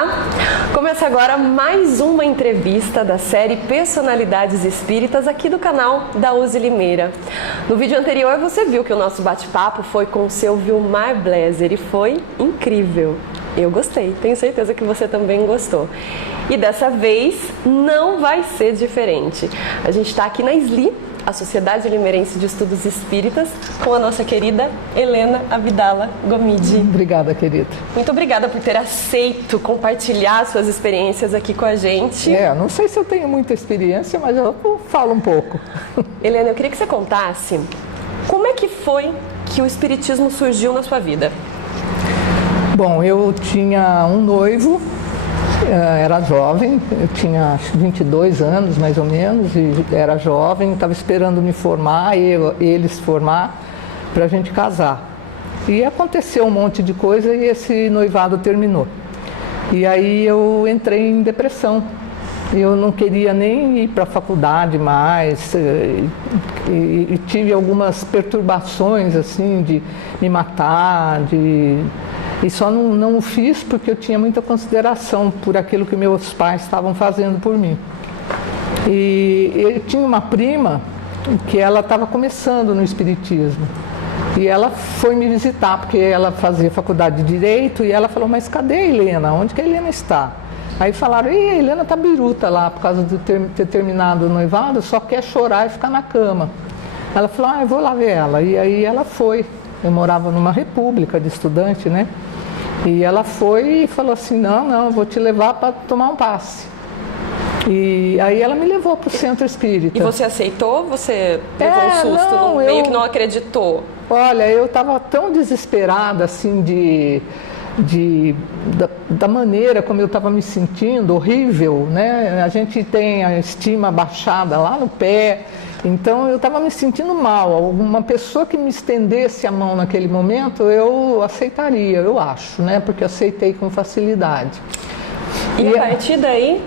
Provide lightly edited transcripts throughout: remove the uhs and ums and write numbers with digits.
Olá! Começa agora mais uma entrevista da série Personalidades Espíritas aqui do canal da Uzi Limeira. No vídeo anterior você viu que o nosso bate-papo foi com o seu Vilmar Bleser e foi incrível. Eu gostei, tenho certeza que você também gostou. E dessa vez não vai ser diferente. A gente está aqui na SLI, a Sociedade Limeirense de Estudos Espíritas, com a nossa querida Helena Abdala Gomide. Obrigada, querida. Muito obrigada por ter aceito compartilhar suas experiências aqui com a gente. Não sei se eu tenho muita experiência, mas eu falo um pouco. Helena, eu queria que você contasse como é que foi que o Espiritismo surgiu na sua vida. Bom, eu tinha um noivo, era jovem, eu tinha acho, 22 anos mais ou menos, e era jovem, estava esperando me formar, ele se formar, para a gente casar. E aconteceu um monte de coisa e esse noivado terminou. E aí eu entrei em depressão. Eu não queria nem ir para a faculdade mais, e tive algumas perturbações assim de me matar, e só não o fiz porque eu tinha muita consideração por aquilo que meus pais estavam fazendo por mim. E eu tinha uma prima que ela estava começando no Espiritismo. E ela foi me visitar, porque ela fazia faculdade de Direito, e ela falou, mas cadê a Helena? Onde que a Helena está? Aí falaram, a Helena tá biruta lá, por causa de ter terminado o noivado, só quer chorar e ficar na cama. Ela falou, eu vou lá ver ela. E aí ela foi. Eu morava numa república de estudante, né? E ela foi e falou assim, não, eu vou te levar para tomar um passe. E aí ela me levou para o centro espírita. E você aceitou? Você levou um susto? Meio que não acreditou? Olha, eu estava tão desesperada, assim, da maneira como eu estava me sentindo, horrível, né? A gente tem a estima baixada lá no pé, então eu estava me sentindo mal. Uma pessoa que me estendesse a mão naquele momento, eu aceitaria, eu acho, né? Porque eu aceitei com facilidade. E a partir daí?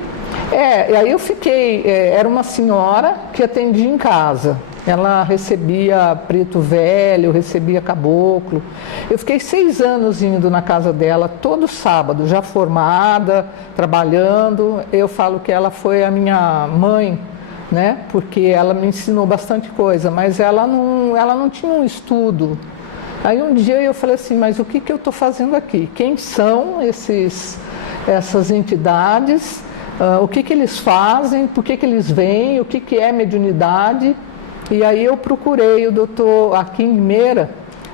E aí eu fiquei, era uma senhora que atendia em casa. Ela recebia preto velho, recebia caboclo. Eu fiquei 6 anos indo na casa dela todo sábado, já formada, trabalhando. Eu falo que ela foi a minha mãe, né? Porque ela me ensinou bastante coisa, mas ela não tinha um estudo. Aí um dia eu falei assim, mas o que eu estou fazendo aqui? Quem são essas entidades? O que eles fazem? Por que eles vêm? O que é mediunidade? E aí eu procurei o doutor, aqui em Limeira,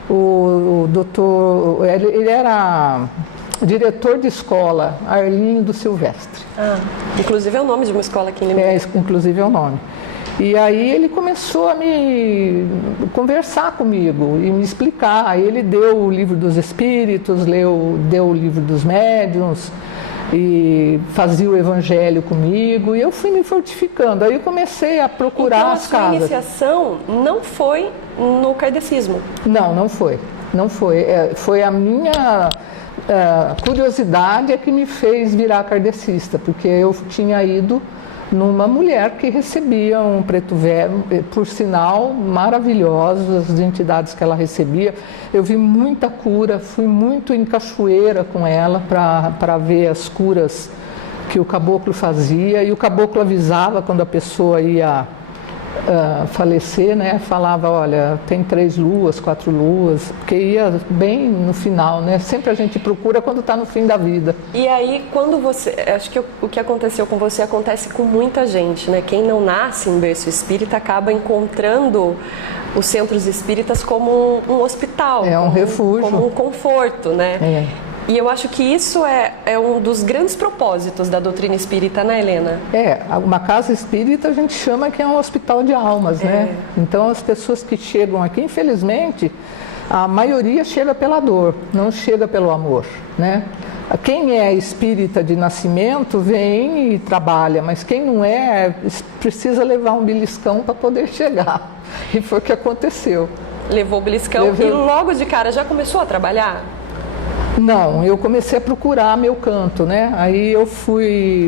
o doutor, ele era diretor de escola, Arlinho do Silvestre. Inclusive é o nome de uma escola aqui em Limeira. Inclusive é o nome. E aí ele começou a me conversar comigo e me explicar. Aí ele deu o livro dos espíritos, deu o livro dos médiuns, e fazia o evangelho comigo, e eu fui me fortificando. Aí eu comecei a procurar as casas. Então a sua iniciação não foi no kardecismo? Não foi. Foi a minha curiosidade que me fez virar kardecista, porque eu tinha ido numa mulher que recebia um preto velho, por sinal, maravilhosos as entidades que ela recebia. Eu vi muita cura, fui muito em cachoeira com ela para ver as curas que o caboclo fazia, e o caboclo avisava quando a pessoa ia falecer, né? Falava, olha, tem 3 luas, 4 luas, porque ia bem no final, né? Sempre a gente procura quando está no fim da vida. E aí, quando você... Acho que o que aconteceu com você acontece com muita gente, né? Quem não nasce em berço espírita acaba encontrando os centros espíritas como um hospital. Um refúgio. Como um conforto, né? E eu acho que isso é um dos grandes propósitos da doutrina espírita, né, Helena? Uma casa espírita a gente chama que é um hospital de almas, né? Então as pessoas que chegam aqui, infelizmente, a maioria chega pela dor, não chega pelo amor, né? Quem é espírita de nascimento vem e trabalha, mas quem não precisa levar um beliscão para poder chegar. E foi o que aconteceu. Levou o beliscão e logo de cara já começou a trabalhar? Não, eu comecei a procurar meu canto, né? Aí eu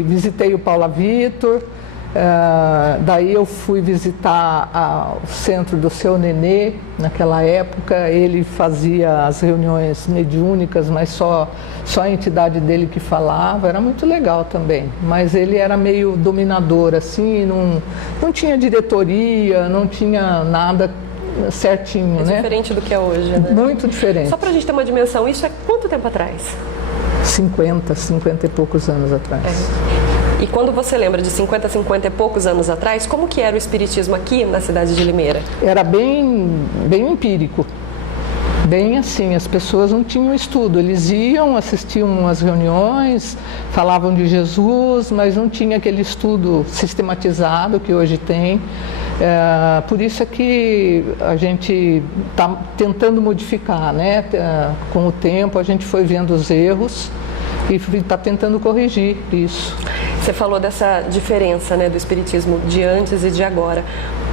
visitei o Paula Vitor, Daí eu fui visitar o centro do Seu Nenê. Naquela época ele fazia as reuniões mediúnicas, mas só a entidade dele que falava. Era muito legal também, mas ele era meio dominador assim, não tinha diretoria, não tinha nada certinho, né? Diferente do que é hoje, né? Muito diferente. Só pra gente ter uma dimensão, isso é quanto tempo atrás? 50 e poucos anos atrás. E quando você lembra de 50 e poucos anos atrás, como que era o espiritismo aqui na cidade de Limeira? Era bem empírico. Bem assim, as pessoas não tinham estudo, eles iam, assistiam às reuniões, falavam de Jesus, mas não tinha aquele estudo sistematizado que hoje tem. Por isso é que a gente está tentando modificar, né? Com o tempo a gente foi vendo os erros e está tentando corrigir isso. Você falou dessa diferença, né, do espiritismo de antes e de agora.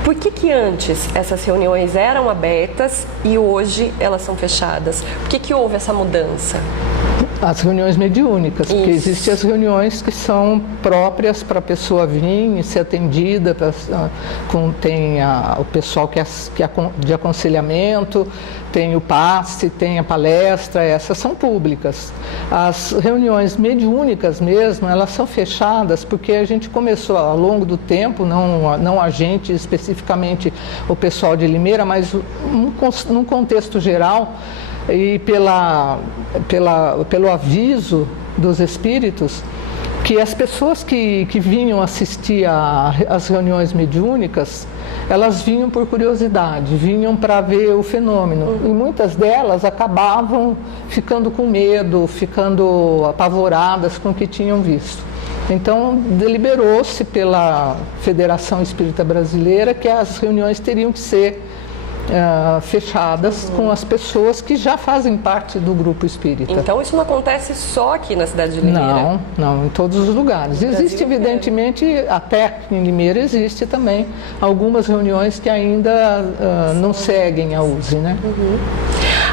Por que antes essas reuniões eram abertas e hoje elas são fechadas? Por que houve essa mudança? As reuniões mediúnicas, porque existem as reuniões que são próprias para a pessoa vir e ser atendida, tem o pessoal que é de aconselhamento, tem o passe, tem a palestra, essas são públicas. As reuniões mediúnicas mesmo, elas são fechadas porque a gente começou ao longo do tempo, não a gente especificamente, o pessoal de Limeira, mas num contexto geral, e pelo aviso dos espíritos, que as pessoas que vinham assistir às reuniões mediúnicas, elas vinham por curiosidade, vinham para ver o fenômeno. E muitas delas acabavam ficando com medo, ficando apavoradas com o que tinham visto. Então, deliberou-se pela Federação Espírita Brasileira que as reuniões teriam que ser fechadas com as pessoas que já fazem parte do grupo espírita. Então isso não acontece só aqui na cidade de Limeira? Não, em todos os lugares. Existe, evidentemente, até em Limeira existe também algumas reuniões que ainda não seguem a USE, né?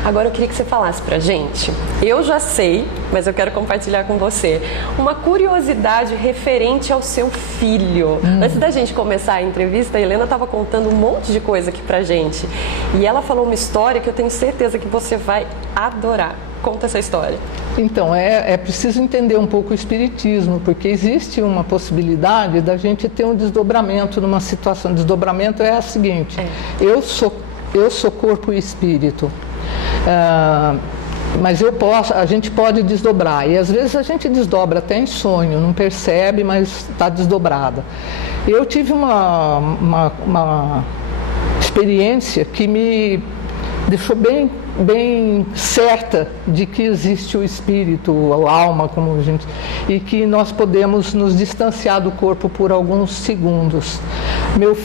Agora eu queria que você falasse pra gente, eu já sei, mas eu quero compartilhar com você, uma curiosidade referente ao seu filho. Antes da gente começar a entrevista, a Helena estava contando um monte de coisa aqui pra gente. E ela falou uma história que eu tenho certeza que você vai adorar. Conta essa história. Então, é preciso entender um pouco o espiritismo, porque existe uma possibilidade da gente ter um desdobramento numa situação. O desdobramento é a seguinte, eu sou corpo e espírito. Mas a gente pode desdobrar, e às vezes a gente desdobra até em sonho, não percebe, mas está desdobrada. Eu tive uma experiência que me deixou bem certa de que existe o espírito, a alma, como a gente, e que nós podemos nos distanciar do corpo por alguns segundos. Meu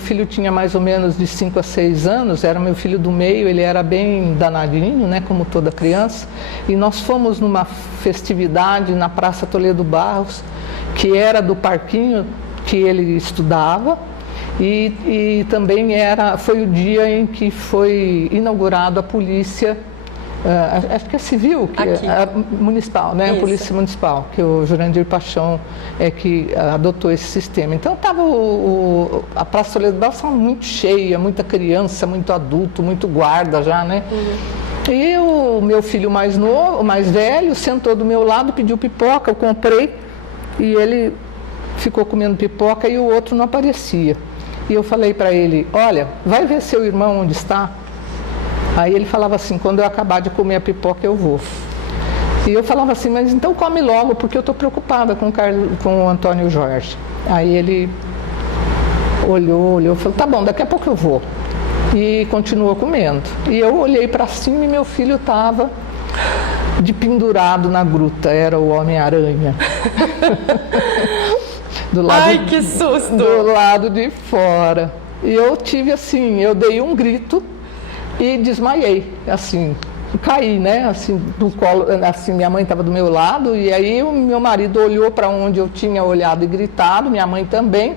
filho tinha mais ou menos de 5 a 6 anos, era meu filho do meio, ele era bem danadinho, né, como toda criança, e nós fomos numa festividade na Praça Toledo Barros, que era do parquinho que ele estudava, e também foi o dia em que foi inaugurado a polícia, acho que é civil, municipal, né? A polícia municipal, que o Jurandir Paixão é que adotou esse sistema. Então estava a Praça Toledo Barros estava muito cheia, muita criança, muito adulto, muito guarda já, né? E o meu filho mais velho, sentou do meu lado, pediu pipoca, eu comprei, e ele ficou comendo pipoca e o outro não aparecia. E eu falei para ele, olha, vai ver seu irmão onde está? Aí ele falava assim, quando eu acabar de comer a pipoca eu vou. E eu falava assim, mas então come logo, porque eu estou preocupada com o Antônio Jorge. Aí ele olhou, falou, tá bom, daqui a pouco eu vou. E continuou comendo. E eu olhei para cima e meu filho estava de pendurado na gruta, era o Homem-Aranha. Ai, que susto! Do lado de fora. E eu tive assim, eu dei um grito e desmaiei, assim, caí, né, assim, do colo, assim, minha mãe estava do meu lado, e aí o meu marido olhou para onde eu tinha olhado e gritado, minha mãe também,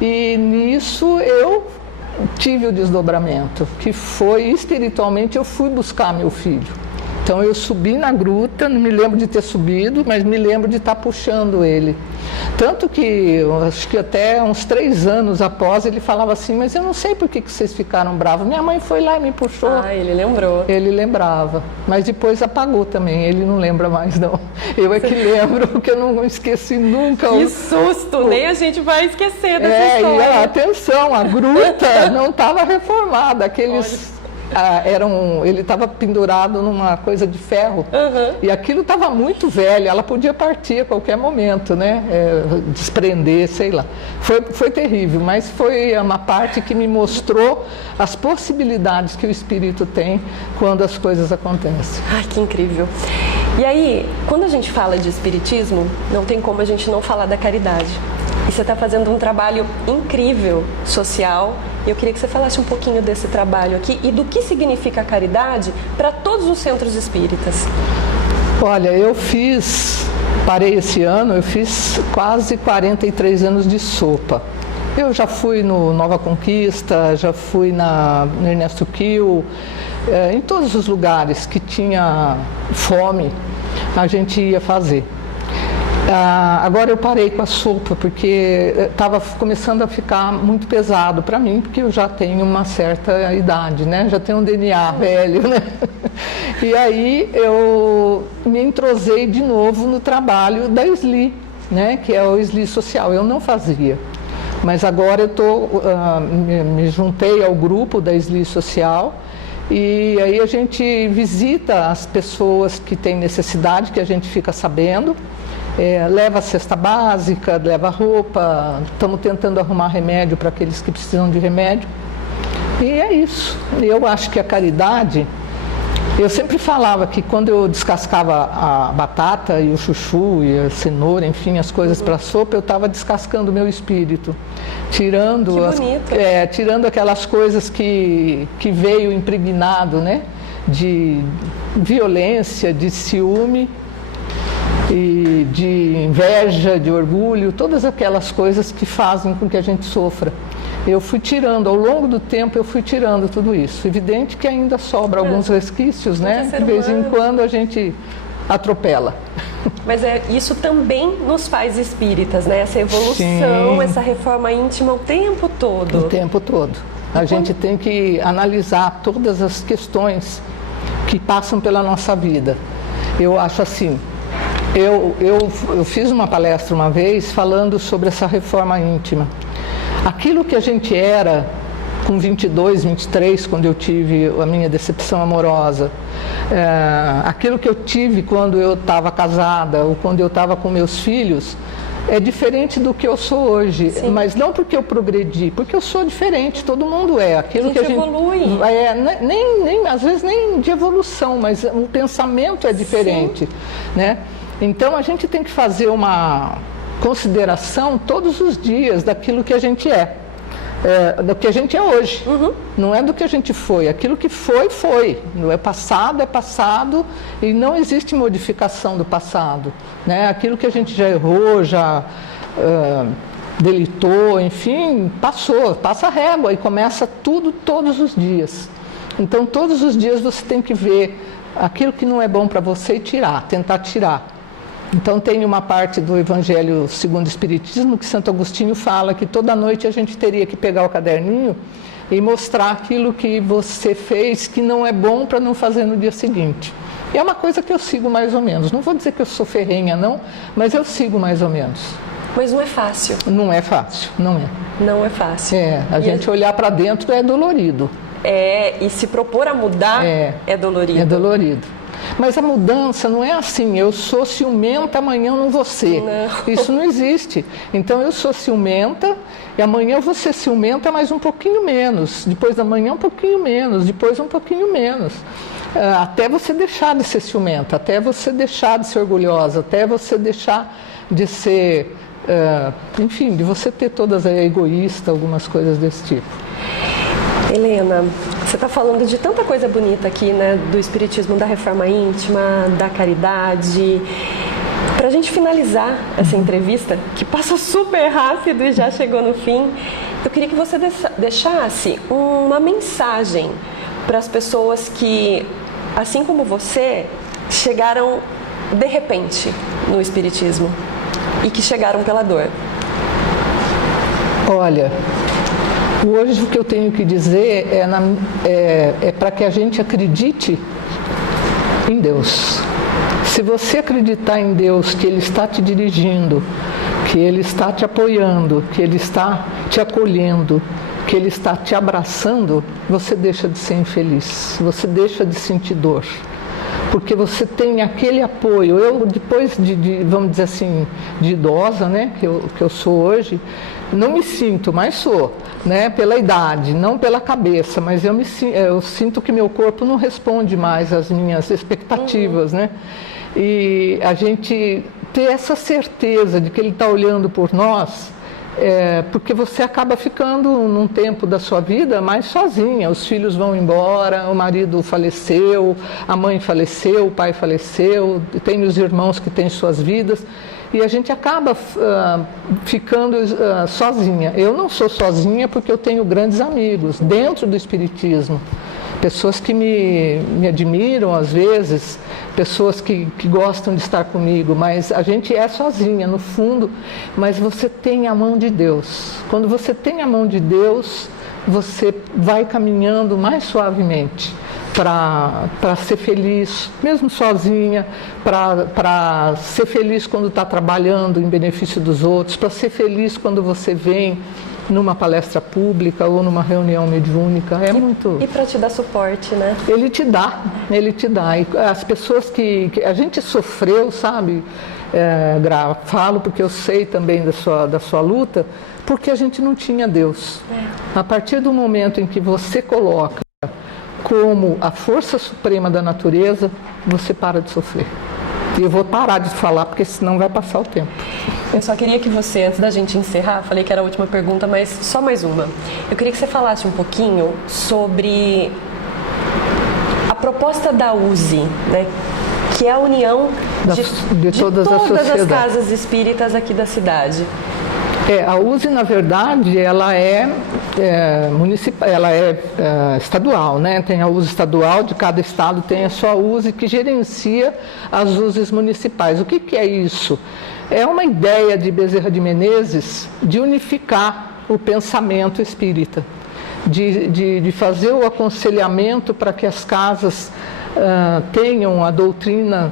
e nisso eu tive o desdobramento, que foi, espiritualmente, eu fui buscar meu filho. Então eu subi na gruta, não me lembro de ter subido, mas me lembro de estar puxando ele. Tanto que, eu acho que até uns 3 anos após, ele falava assim, mas eu não sei por que vocês ficaram bravos. Minha mãe foi lá e me puxou. Ah, ele lembrou. Ele lembrava, mas depois apagou também, ele não lembra mais não. Eu é que lembro, porque eu não esqueci nunca. Que susto, nem a gente vai esquecer dessa história. E atenção, a gruta não estava reformada, aqueles... ele estava pendurado numa coisa de ferro, e aquilo estava muito velho, ela podia partir a qualquer momento, né? Desprender, sei lá. Foi terrível, mas foi uma parte que me mostrou as possibilidades que o espírito tem quando as coisas acontecem. Ai, que incrível. E aí, quando a gente fala de espiritismo, não tem como a gente não falar da caridade. E você está fazendo um trabalho incrível, social, e eu queria que você falasse um pouquinho desse trabalho aqui e do que significa a caridade para todos os centros espíritas. Olha, parei esse ano, eu fiz quase 43 anos de sopa. Eu já fui no Nova Conquista, já fui no Ernesto Kiel, em todos os lugares que tinha fome, a gente ia fazer. Agora eu parei com a sopa porque estava começando a ficar muito pesado para mim, porque eu já tenho uma certa idade, né? Já tenho um DNA velho, né? E aí eu me entrosei de novo no trabalho da SLI, né? Que é o SLI social. Eu não fazia, mas agora eu me juntei ao grupo da SLI social. E aí a gente visita as pessoas que têm necessidade, que a gente fica sabendo. Leva a cesta básica, leva roupa, estamos tentando arrumar remédio para aqueles que precisam de remédio. E é isso. Eu acho que a caridade, eu sempre falava que quando eu descascava a batata e o chuchu e a cenoura, enfim, as coisas para a sopa, eu estava descascando o meu espírito, tirando aquelas coisas que veio impregnado, né, de violência, de ciúme, e de inveja, de orgulho, todas aquelas coisas que fazem com que a gente sofra. Eu fui tirando, ao longo do tempo eu fui tirando tudo isso. Evidente que ainda sobra alguns resquícios, né? De vez em quando a gente atropela. Mas isso também nos faz espíritas, né? Essa evolução, sim, essa reforma íntima o tempo todo. O tempo todo. A gente tem que analisar todas as questões que passam pela nossa vida. Eu acho assim... Eu fiz uma palestra uma vez falando sobre essa reforma íntima. Aquilo que a gente era com 22, 23, quando eu tive a minha decepção amorosa, aquilo que eu tive quando eu estava casada ou quando eu estava com meus filhos, é diferente do que eu sou hoje. Sim. Mas não porque eu progredi, porque eu sou diferente, todo mundo é. Aquilo que a gente evolui. Às vezes nem de evolução, mas o pensamento é diferente, né? Então a gente tem que fazer uma consideração todos os dias daquilo que a gente do que a gente é hoje. Não é do que a gente foi. Aquilo que foi. Não é passado e não existe modificação do passado, né? Aquilo que a gente já errou, já delitou, enfim, passa a régua e começa tudo todos os dias. Então todos os dias você tem que ver aquilo que não é bom para você e tentar tirar. Então tem uma parte do Evangelho segundo o Espiritismo que Santo Agostinho fala que toda noite a gente teria que pegar o caderninho e mostrar aquilo que você fez que não é bom para não fazer no dia seguinte. E é uma coisa que eu sigo mais ou menos. Não vou dizer que eu sou ferrenha não, mas eu sigo mais ou menos. Mas não é fácil. Não é fácil, não é. Não é fácil. A gente olhar para dentro é dolorido. E se propor a mudar é dolorido. É dolorido. Mas a mudança não é assim, eu sou ciumenta, amanhã eu não vou ser. Não. Isso não existe. Então eu sou ciumenta e amanhã eu vou ser ciumenta, mas um pouquinho menos. Depois da manhã um pouquinho menos, depois um pouquinho menos. Até você deixar de ser ciumenta, até você deixar de ser orgulhosa, até você deixar de ser, enfim, de você ter todas egoísta, algumas coisas desse tipo. Helena, você está falando de tanta coisa bonita aqui, né? Do espiritismo, da reforma íntima, da caridade. Para a gente finalizar essa entrevista, que passa super rápido e já chegou no fim, eu queria que você deixasse uma mensagem para as pessoas que assim como você, chegaram de repente no Espiritismo e que chegaram pela dor? Olha, hoje o que eu tenho que dizer é para que a gente acredite em Deus. Se você acreditar em Deus, que Ele está te dirigindo, que Ele está te apoiando, que Ele está te acolhendo, que Ele está te abraçando, você deixa de ser infeliz, você deixa de sentir dor. Porque você tem aquele apoio. Eu, depois vamos dizer assim, de idosa, né, que eu sou hoje, não me sinto, mas sou, né, pela idade, não pela cabeça, mas eu sinto que meu corpo não responde mais às minhas expectativas, né? E a gente ter essa certeza de que Ele está olhando por nós, porque você acaba ficando num tempo da sua vida mais sozinha. Os filhos vão embora, o marido faleceu, a mãe faleceu, o pai faleceu, tem os irmãos que têm suas vidas, e a gente acaba ficando sozinha. Eu não sou sozinha porque eu tenho grandes amigos dentro do Espiritismo. Pessoas que me admiram às vezes, pessoas que gostam de estar comigo, mas a gente é sozinha no fundo, mas você tem a mão de Deus. Quando você tem a mão de Deus, você vai caminhando mais suavemente para ser feliz, mesmo sozinha, para ser feliz quando está trabalhando em benefício dos outros, para ser feliz quando você vem numa palestra pública ou numa reunião mediúnica. E para te dar suporte, né? Ele te dá. E as pessoas que a gente sofreu, sabe, Gra, falo porque eu sei também da sua luta, porque a gente não tinha Deus. A partir do momento em que você coloca como a força suprema da natureza, você para de sofrer. E eu vou parar de falar, porque senão vai passar o tempo. Eu só queria que você, antes da gente encerrar, falei que era a última pergunta, mas só mais uma. Eu queria que você falasse um pouquinho sobre a proposta da USE, né? Que é a união de todas as casas espíritas aqui da cidade. A USE, na verdade, ela é municipal, ela é estadual, né? Tem a USE estadual, de cada estado tem a sua USE, que gerencia as USEs municipais. O que é isso? É uma ideia de Bezerra de Menezes de unificar o pensamento espírita, de fazer o aconselhamento para que as casas tenham a doutrina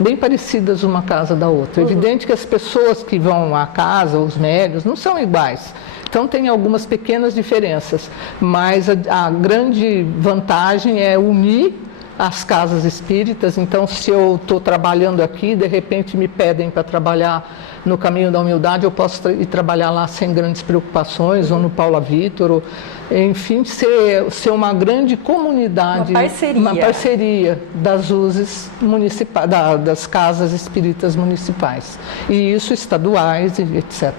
bem parecidas uma casa da outra. É evidente que as pessoas que vão à casa, os médios, não são iguais. Então tem algumas pequenas diferenças, mas a grande vantagem é unir as casas espíritas. Então, se eu estou trabalhando aqui, de repente me pedem para trabalhar no Caminho da Humildade, eu posso ir trabalhar lá sem grandes preocupações, ou no Paula Vitor, ou, enfim, ser uma grande comunidade, uma parceria das USEs municipais, das casas espíritas municipais, e isso estaduais, etc.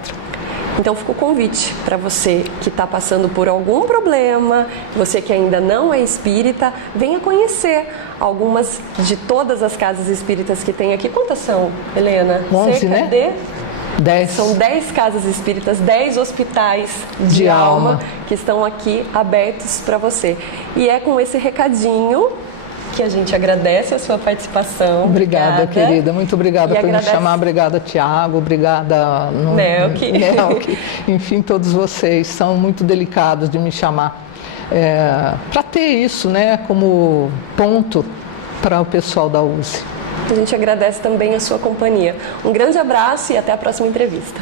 Então fica o convite para você que está passando por algum problema, você que ainda não é espírita, venha conhecer algumas de todas as casas espíritas que tem aqui. Quantas são, Helena? 11, cerca né? de 10. São 10 casas espíritas, 10 hospitais de alma que estão aqui abertos para você. E é com esse recadinho que a gente agradece a sua participação. Obrigada, querida. Muito obrigada por me chamar. Obrigada, Tiago. Obrigada, Nelke. Enfim, todos vocês são muito delicados de me chamar. Para ter isso, né, como ponto para o pessoal da USE. A gente agradece também a sua companhia. Um grande abraço e até a próxima entrevista.